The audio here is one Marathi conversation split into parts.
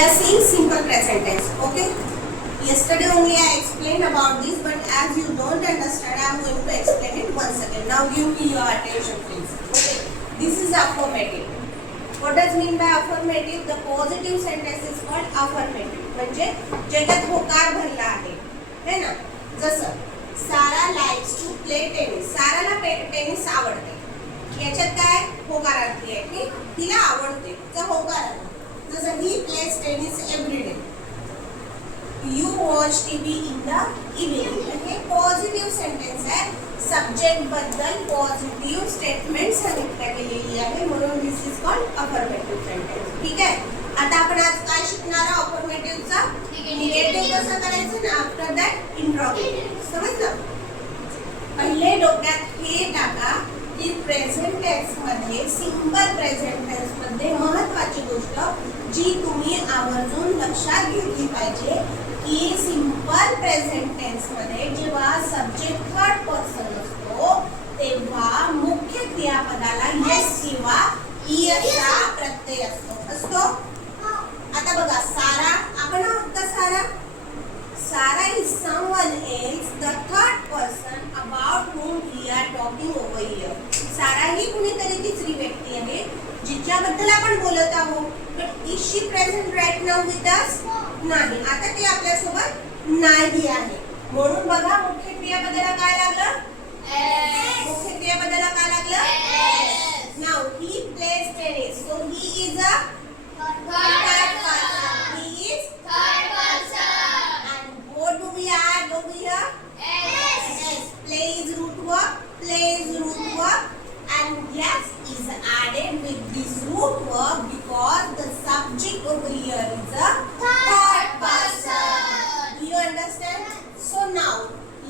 are seeing simple present tense. Okay. Yesterday only I explained about this, but as you don't understand, I am going to explain it once again. Now give me your attention, please. Okay. This is affirmative. What does mean by affirmative? The positive sentence is called affirmative. म्हणजे ज्याच्यात होकार भरला आहे, है ना? जसं Sara likes to play tennis. साराला टेनिस आवडते. याच्यात काय होकारार्थी आहे की तिला आवडते. तर होकार आहे. जसं he plays tennis every day. You watch TV in the evening. हे पॉझिटिव्ह सेंटेन्स आहे. सब्जेक्ट बद्दल पॉझिटिव्ह स्टेटमेंट सांगितल्या गेलेली आहे, म्हणून दिस इज कॉल्ड अफर्मेटिव्ह सेंटेन्स. ठीक आहे. आता आपण आज काय शिकणार आहोत अफर्मेटिव्हचा? निगेटिव्ह कसं करायचं ना, आफ्टर दॅट इंट्रोगेटिव्ह. समजलं? पहिले डोक्यात हे टाका की प्रेझेंट टेन्स मध्ये, सिंपल प्रेझेंट टेन्स मध्ये महत्त्वाची गोष्ट जी तुम्ही आवर्जून लक्षात घेतली पाहिजे की सिंपल प्रेझेंट टेन्स मध्ये जेव्हा सब्जेक्ट थर्ड पर्सन असतो तेव्हा मुख्य क्रियापदाला यस किंवा ईएसचा प्रत्यय असतो. आता बघा सारा, आपण आहोत का सारा? सारा is someone else, the third person about whom we are talking over here. सारा ही कुणीतरी तिसरी व्यक्ती आहे जिच्याबद्दल आपण बोलत आहोत. But is she present right now with us? नाही. आता ती आपल्या सोबत नाही आहे. म्हणून बघा मुख्य क्रियापदाला काय लागलं? मुख्य क्रियापदाला काय लागलं? Now he plays tennis. So he is a third person. He is third person. And what do we add over here? Yes. Play is root verb. Play is root verb. And yes is added with this root verb because the subject over here is a third person. Do you understand? So now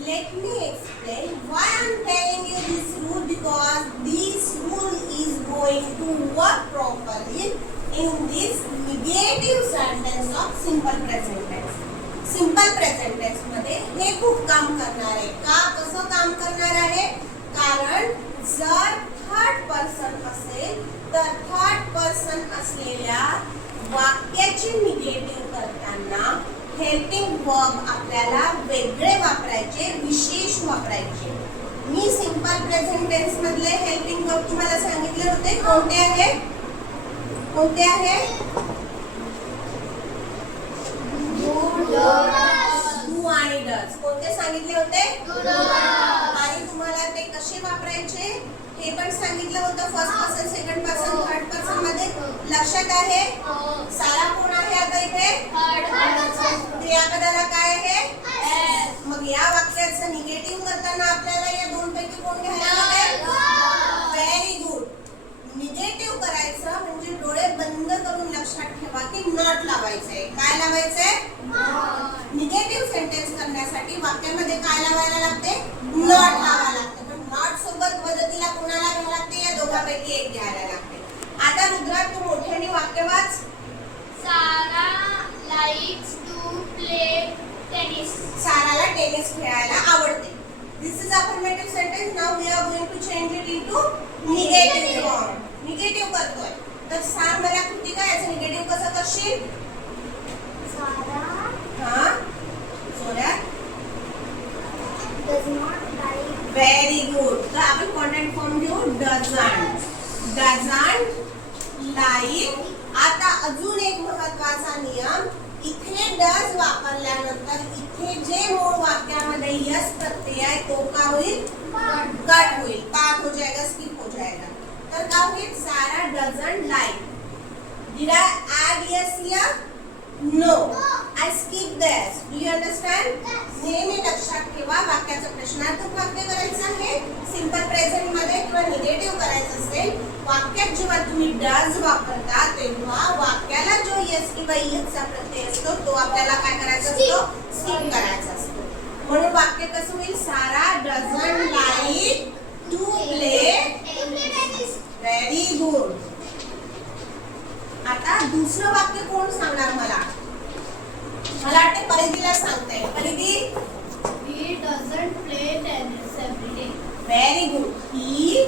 let me explain why I am telling you this rule, because this rule is going to work properly in this negative sentence of simple present tense. Simple present tense मध्ये हे खूप काम करणार आहे. का कसं काम करणार आहे? कारण जर थर्ड पर्सन असेल तर थर्ड पर्सन असलेल्या वाक्याचे निगेटिव्ह करताना हेल्पिंग वर्ब आपल्याला वेगळे वापरायचे, विशेष वापरायचे. मी सिंपल प्रेझेंट टेन्स मधले हेल्पिंग वर्ब तुम्हाला सांगितले होते. कोणते आहे? कोणते आहे? डू आणि डज. कोणते सांगितले होते? आणि तुम्हाला ते कसे वापरायचे हे पण सांगितलं होतं. First person, second person, third person मध्ये. लक्षात आहे? सारा कोण आहे आता इथे? क्रियापदाला काय आहे? मग या वाक्याचं निगेटिव्ह करताना आपल्याला या दोन पैकी कोण घ्यायला लागेल? Very good. निगेटिव्ह करायचं म्हणजे डोळे बंद करून लक्षात ठेवा की नॉट लावायचंय. काय लावायचंय? निगेटिव्ह सेंटेन्स करण्यासाठी वाक्यामध्ये काय लावायला लागते? नॉट लावायला लागते. पण नॉट सोबत मदतीला कोणाला घ्यायला लागते? या दोघांपैकी एक घ्यायला लागते. आता रुद्रा तू मोठ्याने वाक्य वाच. Sara likes to play tennis. साराला टेनिस खेळायला आवडते. This is affirmative sentence. Now we are going to change it into negative form. Negative करतोय. तर सांग मला कृतिका याचं निगेटिव्ह कसं करशील? सारा हां जोरात. does not like. Very good. तर आपण कॉन्टॅक्ट फॉर्म घेऊ. डझंट. Doesn't like. आता अजून एक महत्त्वाचा नियम, इथे डज वापरल्यानंतर इथे जे मूळ वाक्यामध्ये यस प्रत्यय आहे तो का होईल? कट होईल. पार्ट हो जाएगा, स्किप हो जाएगा. तर का होईल? Sara doesn't like. Did I add yes here? No. I skip this. Do you understand? नेहमी लक्षात ठेवा वाक्याचं प्रश्नार्थक वाक्य करायचं आहे. सिंपल प्रेझेंट मध्ये किंवा निगेटिव्ह करायचं असेल वाक्यात जेव्हा तुम्ही डज वापरता तेव्हा वाक्याला जो यस किंवा ईएसचा प्रत्यय असतो तो आपल्याला काय करायचा असतो? स्किप करायचा असतो. म्हणून वाक्य कसं होईल? Sara doesn't like to play tennis. Very good. आता दुसरं वाक्य कोण सांगणार मला? मला वाटते परिधीला सांगते. परिधी. He doesn't play tennis every day. Very good. He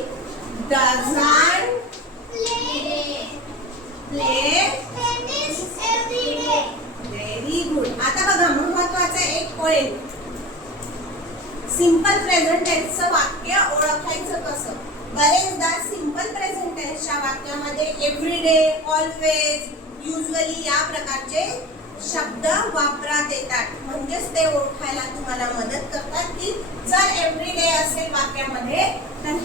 doesn't Play play tennis every day. Point. Simple present टेन्सचं वाक्य ओळखायचं कसं? बरेचदा सिंपल प्रेझेंट टेन्सच्या वाक्यामध्ये एव्हरीडे, ऑलवेज, युजली या प्रकारचे शब्द वापरात येतात. म्हणजेच ते ओळखायला तुम्हाला मदत करतात की जर एव्हरीडे असेल वाक्यामध्ये तर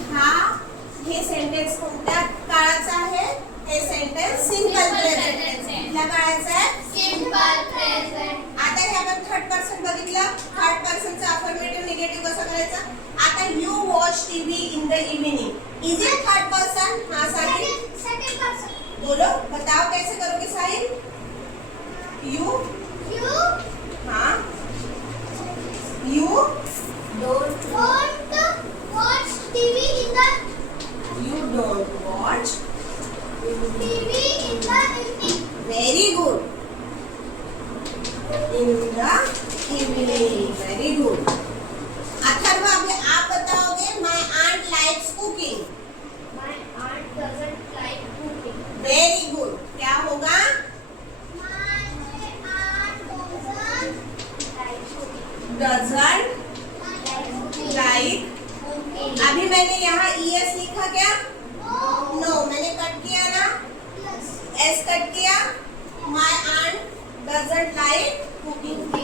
हे सेंटेन्स कोणत्या काळाचं आहे? हे सेंटेन्स सिंपल प्रेझेंट टेन्स. कुठल्या काळाचं आहे? Simple present. आता हे आपण थर्ड पर्सन बघितलं. थर्ड पर्सनचा अफर्मेटिव्ह निगेटिव्ह कसं करायचं? आता you watch TV in the evening. Is it third person? हाँ साहिल, Second person. बोलो, बताओ कैसे करोगे साहिल? यू, You हाँ, you don't watch TV in the you don't watch. TV in the evening. Very good. In the evening. Very good. Atharva, अभी आप बताओगे my aunt likes cooking. My aunt doesn't like cooking. Very good. क्या होगा? My aunt doesn't doesn't like like. cooking. अभी मैंने यहाँ ES लिखा क्या? No. नो, मैंने कट किया ना? Yes. S कट किया. My aunt doesn't like cooking.